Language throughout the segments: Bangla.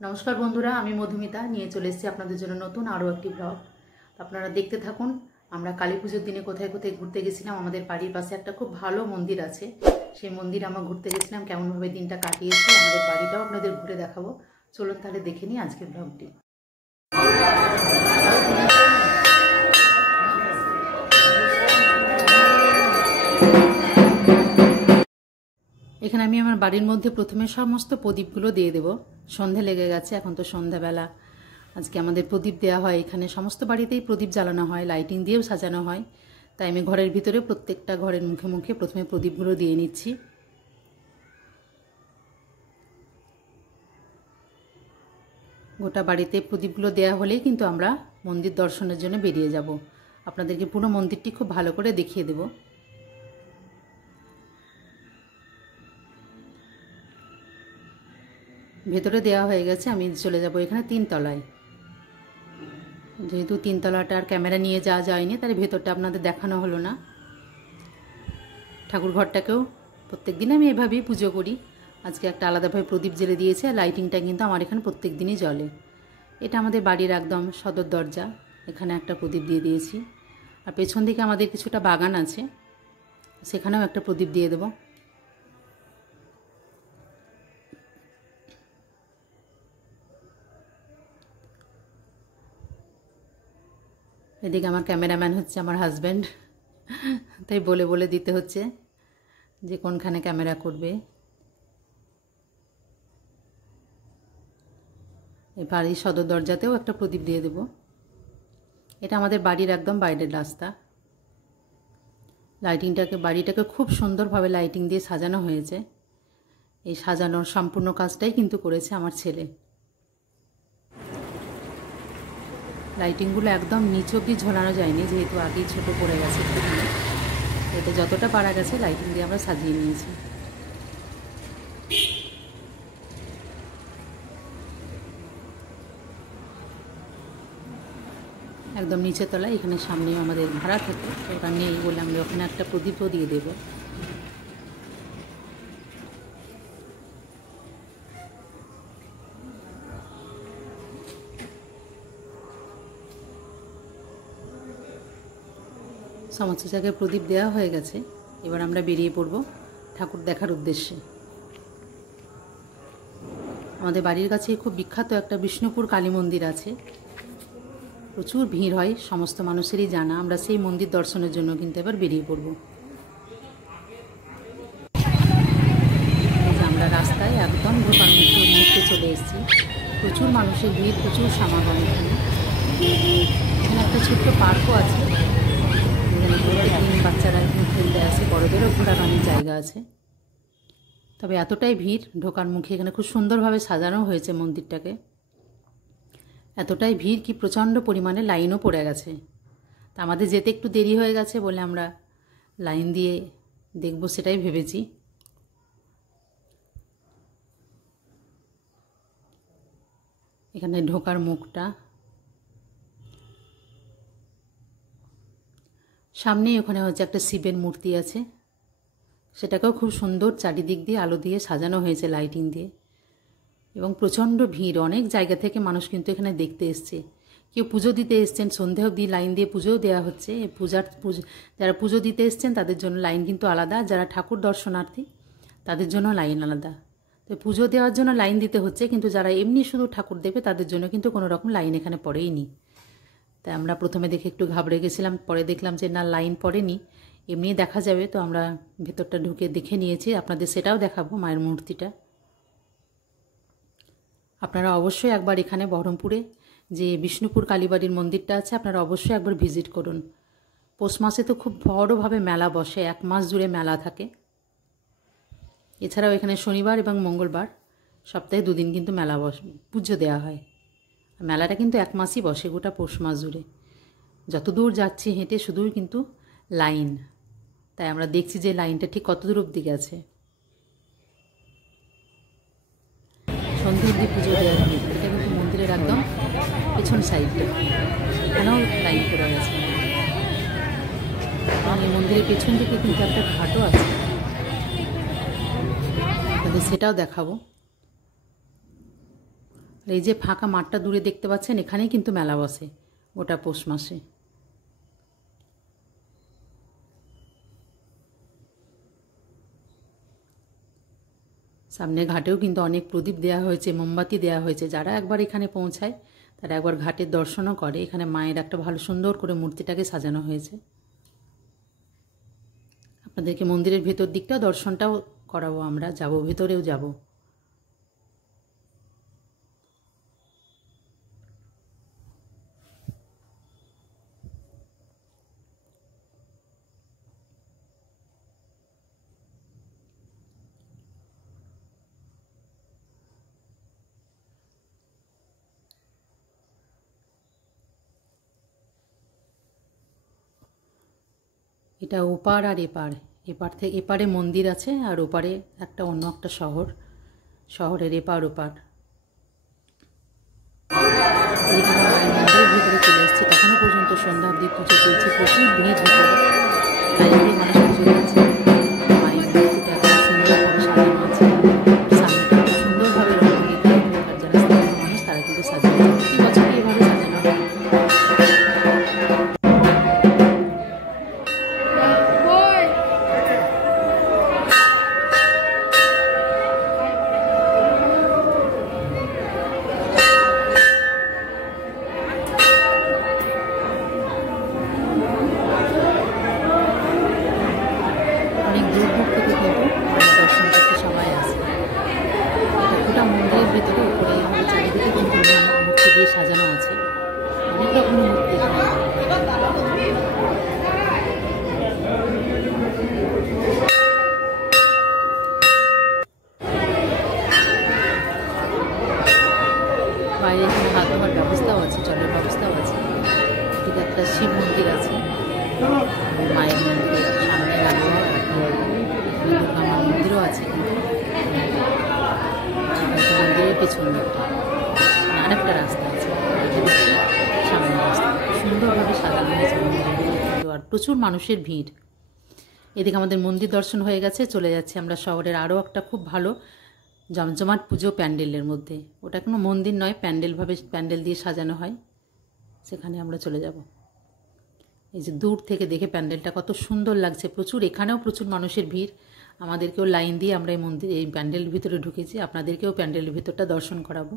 নমস্কার বন্ধুরা, আমি মধুমিতা নিয়ে চলে এসেছি আপনাদের জন্য নতুন আরও একটি ব্লগ। আপনারা দেখতে থাকুন। আমরা কালী পুজোর দিনে কোথায় কোথায় ঘুরতে গেছিলাম। আমাদের বাড়ির পাশে একটা খুব ভালো মন্দির আছে, সেই মন্দিরে আমরা ঘুরতে গেছিলাম। কেমনভাবে দিনটা কাটিয়েছি, আমাদের বাড়িটাও আপনাদের ঘুরে দেখাবো। চলুন তাহলে দেখে নিই আজকের ব্লগটি। এখানে আমি আমার বাড়ির মধ্যে প্রথমে সমস্ত প্রদীপগুলো দিয়ে দেবো। সন্ধে লেগে গেছে, এখন তো সন্ধ্যাবেলা। আজকে আমাদের প্রদীপ দেওয়া হয়। এখানে সমস্ত বাড়িতেই প্রদীপ জ্বালানো হয়, লাইটিং দিয়েও সাজানো হয়। তাই আমি ঘরের ভিতরে প্রত্যেকটা ঘরের মুখে মুখে প্রথমে প্রদীপগুলো দিয়ে নিচ্ছি। গোটা বাড়িতে প্রদীপগুলো দেওয়া হলেই কিন্তু আমরা মন্দির দর্শনের জন্য বেরিয়ে যাব। আপনাদেরকে পুরো মন্দিরটি খুব ভালো করে দেখিয়ে দেব। ভেতরে দেওয়া হয়ে গেছে, আমি চলে যাব এখানে 3 তলায়। যেহেতু 3 তলাটা আর ক্যামেরা নিয়ে যাওয়া যায়নি, তাই ভেতরটা আপনাদের দেখানো হলো না। ঠাকুর ঘরটাকেও প্রত্যেক দিন আমি এভাবেই পুজো করি। আজকে একটা আলাদাভাবে প্রদীপ জ্বেলে দিয়েছে, আর লাইটিংটা কিন্তু আমার এখানে প্রত্যেক দিনই জ্বলে। এটা আমাদের বাড়ির একদম সদর দরজা, এখানে একটা প্রদীপ দিয়ে দিয়েছি। আর পেছন দিকে আমাদের কিছুটা বাগান আছে, সেখানেও একটা প্রদীপ দিয়ে দেব। এদিকে আমার ক্যামেরাম্যান হচ্ছে আমার হাজব্যান্ড, তাই বলে বলে দিতে হচ্ছে যে কোনখানে ক্যামেরা করবে। এই বাড়ির সদর দরজাতেও একটা প্রদীপ দিয়ে দেব। এটা আমাদের বাড়ির একদম বাইরের রাস্তা। বাড়িটাকে খুব সুন্দরভাবে লাইটিং দিয়ে সাজানো হয়েছে। এই সাজানোর সম্পূর্ণ কাজটাই কিন্তু করেছে আমার ছেলে। লাইটিংগুলো একদম নিচ অবধি ঝোলানো যায়নি, যেহেতু আগেই ছোটো পড়ে গেছে। এতে যতটা পারা গেছে লাইটিং দিয়ে আমরা সাজিয়ে নিয়েছি। একদম নিচের তলায়, এখানে সামনেও আমাদের ভাড়া থাকে, ওটা নেই বলে আমি ওখানে একটা প্রদীপও দিয়ে দেব। সমস্ত জায়গায় প্রদীপ দেওয়া হয়ে গেছে। এবার আমরা বেরিয়ে পড়ব ঠাকুর দেখার উদ্দেশ্যে। আমাদের বাড়ির কাছে খুব বিখ্যাত একটা বিষ্ণুপুর কালী মন্দির আছে। প্রচুর ভিড় হয়, সমস্ত মানুষেরই জানা। আমরা সেই মন্দির দর্শনের জন্য কিন্তু এবার বেরিয়ে পড়ব। আমরা রাস্তায় একদম ঢোকার মুখে চলে এসেছি। প্রচুর মানুষের ভিড়, প্রচুর সমাগম। এখানে একটা ছোট্ট পার্কও আছে, বাচ্চারা এখানে খেলতে আসে, বড়দেরও ঘোরানোর জায়গা আছে। তবে এতটাই ভিড়, ঢোকার মুখে এখানে খুব সুন্দরভাবে সাজানো হয়েছে মন্দিরটাকে। এতটাই ভিড় কি প্রচণ্ড পরিমাণে লাইনও পড়ে গেছে। তা আমাদের যেতে একটু দেরি হয়ে গেছে বলে আমরা লাইন দিয়ে দেখব সেটাই ভেবেছি। এখানে ঢোকার মুখটা সামনেই, ওখানে হচ্ছে একটা শিবের মূর্তি আছে, সেটাকেও খুব সুন্দর চারিদিক দিয়ে আলো দিয়ে সাজানো হয়েছে লাইটিং দিয়ে। এবং প্রচণ্ড ভিড়, অনেক জায়গা থেকে মানুষ কিন্তু এখানে দেখতে এসছে। কেউ পুজো দিতে এসছেন, সন্ধে অবধি লাইন দিয়ে পুজোও দেওয়া হচ্ছে। যারা পুজো দিতে এসছেন তাদের জন্য লাইন কিন্তু আলাদা, যারা ঠাকুর দর্শনার্থী তাদের জন্য লাইন আলাদা। তো পুজো দেওয়ার জন্য লাইন দিতে হচ্ছে, কিন্তু যারা এমনি শুধু ঠাকুর দেবে তাদের জন্য কিন্তু কোনো রকম লাইন এখানে পড়েই নি। তাই আমরা প্রথমে দেখে একটু ঘাবড়ে গেছিলাম, পরে দেখলাম যে না, লাইন পড়েনি, এমনি দেখা যাবে। তো আমরা ভেতরটা ঢুকে দেখে নিয়েছি, আপনাদের সেটাও দেখাবো, মায়ের মূর্তিটা। আপনারা অবশ্যই একবার এখানে বহরমপুরে যে বিষ্ণুপুর কালীবাড়ির মন্দিরটা আছে, আপনারা অবশ্যই একবার ভিজিট করুন। পৌষ মাসে তো খুব বড়োভাবে মেলা বসে, 1 মাস জুড়ে মেলা থাকে। এছাড়াও এখানে শনিবার এবং মঙ্গলবার সপ্তাহে 2 দিন কিন্তু মেলা পুজো দেওয়া হয়। মেলাটা কিন্তু 1 মাসই বসে, গোটা পৌষ মাস জুড়ে। যত দূর যাচ্ছি হেঁটে শুধুই কিন্তু লাইন। তাই আমরা দেখছি যে লাইনটা ঠিক কত দূর অবধি গেছে। সন্ধে অবধি পুজো দেওয়া হয়। এটা কিন্তু মন্দিরের একদম পেছন সাইডটা, এখানেও লাইন পড়ে গেছে। এবং এই মন্দিরের পেছন দিকে কিন্তু একটা ঘাটও আছে, আপনাদের সেটাও দেখাবো। আর এই যে ফাঁকা মাঠটা দূরে দেখতে পাচ্ছেন, এখানেই কিন্তু মেলা বসে গোটা পৌষ মাসে। সামনে ঘাটেও কিন্তু অনেক প্রদীপ দেওয়া হয়েছে, মোমবাতি দেওয়া হয়েছে। যারা একবার এখানে পৌঁছায় তারা একবার ঘাটের দর্শনও করে। এখানে মায়ের একটা ভালো সুন্দর করে মূর্তিটাকে সাজানো হয়েছে। আপনাদেরকে মন্দিরের ভেতর দিকটাও দর্শনটাও করাবো, আমরা যাব, ভেতরেও যাব। এটা ওপার আর এপার, এপার থেকে এপারে মন্দির আছে আর ওপারে একটা অন্য একটা শহর, শহরের এপার ওপার। এইখানে মায়ের মন্দিরের ভিতরে চলে এসেছি, তখনও পর্যন্ত সন্ধ্যা অবধি পুজো চলছে, প্রচুর ভিড় ভিতরে, লাইন দিয়ে মানুষ পুজো দিচ্ছে। মায়ের মূর্তিটা এত সুন্দরভাবে সাজানো আছে, সামনেটা খুব সুন্দরভাবে রঙিন দিয়ে, আর যারা স্থানীয় মানুষ তারা কিন্তু সাজিয়ে প্রতি বছরই এভাবে সাজানো হয়। অনেক দূর দূর থেকে কিন্তু দর্শন করতে সবাই আসে। এটা গোটা মন্দিরের ভেতরে উপরে এইভাবে চারিদিকে কিন্তু মূর্তি দিয়ে সাজানো আছে, অনেক রকমের মূর্তি এখানে। বাইরে এখানে হাত ধোয়ার ব্যবস্থাও আছে, জলের ব্যবস্থাও আছে। এদিকে একটা শিব মন্দির আছে, মায়ের মন্দিরের সামনে লাগোয়া দুর্গা মার মন্দিরও আছে কিন্তু মন্দিরের পেছন দিকটা আরেকটা রাস্তা আছে, সামনের রাস্তা সুন্দরভাবে সাজানো হয়েছে মন্দিরের কিন্তু। আর প্রচুর মানুষের ভিড়। এদিকে আমাদের মন্দির দর্শন হয়ে গেছে, চলে যাচ্ছে আমরা শহরের আরও একটা খুব ভালো জমজমাট পুজো প্যান্ডেলের মধ্যে। ওটা কোনো মন্দির নয়, প্যান্ডেল দিয়ে সাজানো হয়, সেখানে আমরা চলে যাব। এই যে দূর থেকে দেখে প্যান্ডেলটা কত সুন্দর লাগছে, প্রচুর, এখানেও প্রচুর মানুষের ভিড়। আমাদেরকেও লাইন দিয়ে আমরা এই প্যান্ডেলের ভিতরে ঢুকেছি, আপনাদেরকেও প্যান্ডেলের ভিতরটা দর্শন করাবো।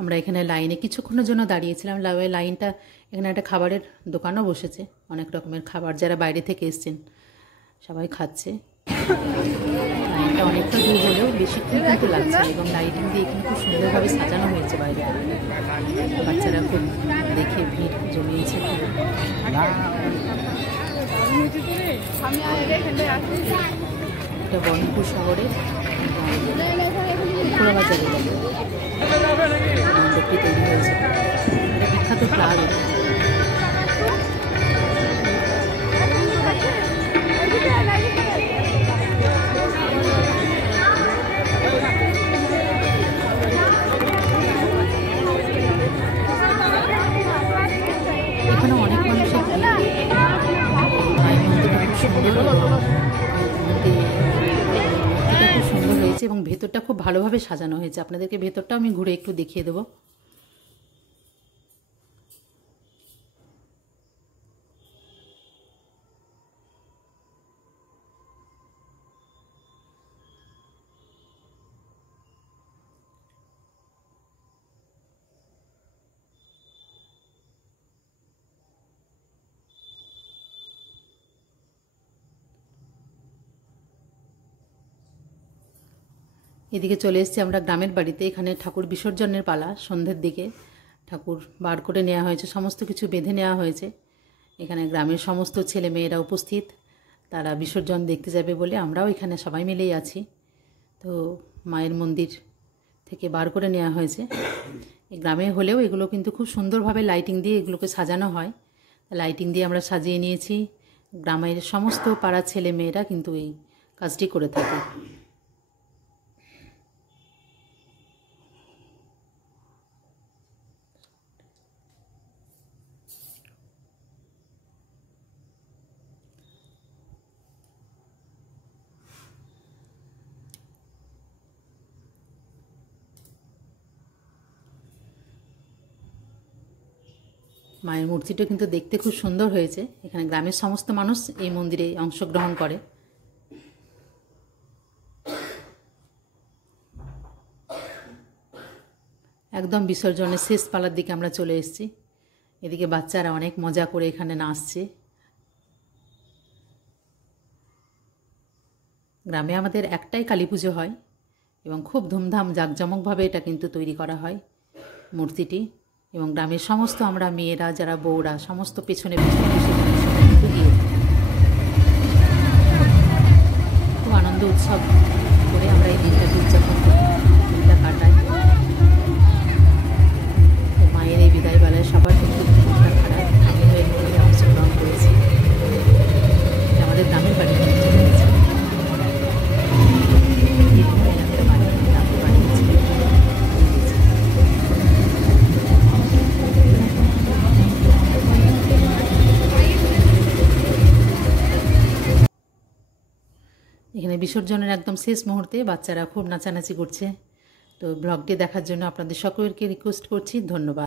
আমরা এখানে লাইনে কিছুক্ষণের জন্য দাঁড়িয়েছিলাম। লাইনটা, এখানে একটা খাবারের দোকানও বসেছে, অনেক রকমের খাবার, যারা বাইরে থেকে এসছেন সবাই খাচ্ছে। লাইনটা অনেকটা দূর হলেও বেশিক্ষণ কিন্তু লাগছে, এবং লাইটিং দিয়ে এখানে খুব সুন্দরভাবে সাজানো হয়েছে বাইরে। বাচ্চারা খুব দেখে ভিড় জমিয়েছে। এটা বর্ণপুর শহরের বাজারে মণ্ডপটি তৈরি হয়েছে, এটা বিখ্যাত প্লাগ। এখানে অনেক মানুষের মায়ের মন্দিরটা খুব সুন্দর, মূর্তিটা খুব সুন্দর হয়েছে এবং ভেতরটা খুব ভালোভাবে সাজানো হয়েছে। আপনাদেরকে ভেতরটাও আমি ঘুরে একটু দেখিয়ে দেবো। এদিকে চলে এসেছি আমরা গ্রামের বাড়িতে। এখানে ঠাকুর বিসর্জনের পালা, সন্ধ্যের দিকে ঠাকুর বার করে নেওয়া হয়েছে, সমস্ত কিছু বেঁধে নেওয়া হয়েছে। এখানে গ্রামের সমস্ত ছেলে মেয়েরা উপস্থিত, তারা বিসর্জন দেখতে যাবে বলে আমরাও এখানে সবাই মিলেই আছি। তো মায়ের মন্দির থেকে বার করে নেওয়া হয়েছে। এই গ্রামে হলেও এগুলো কিন্তু খুব সুন্দরভাবে লাইটিং দিয়ে এগুলোকে সাজানো হয়। লাইটিং দিয়ে আমরা সাজিয়ে নিয়েছি। গ্রামের সমস্ত পাড়ার ছেলে মেয়েরা কিন্তু এই কাজটি করে থাকে। মায়ের মূর্তিটা কিন্তু দেখতে খুব সুন্দর হয়েছে। এখানে গ্রামের সমস্ত মানুষ এই মন্দিরে অংশগ্রহণ করে। একদম বিসর্জনের শেষ পালার দিকে আমরা চলে এসেছি। এদিকে বাচ্চারা অনেক মজা করে এখানে নাচছে। গ্রামে আমাদের একটাই কালী পুজো হয় এবং খুব ধুমধাম জাঁকজমকভাবে এটা কিন্তু তৈরি করা হয় মূর্তিটি। এবং গ্রামের সমস্ত আমরা মেয়েরা যারা বউরা সমস্ত পেছনে পেছনে কিন্তু গিয়ে খুব আনন্দ উৎসব করে আমরা এই দিনটাকে উদযাপন করি, দিনটা কাটাই। মায়ের এই বিদায় বেলায় সবার কিন্তু মনটা খারাপ। আমিও এর মধ্যে অংশগ্রহণ করেছি। আমাদের গ্রামের বাড়ি চলে গেছে। এখানে বিসর্জনের একদম শেষ মুহূর্তে বাচ্চারা খুব নাচানাচি করছে। তো ব্লগটি দেখার জন্য আপনাদের সকলকে রিকোয়েস্ট করছি। ধন্যবাদ।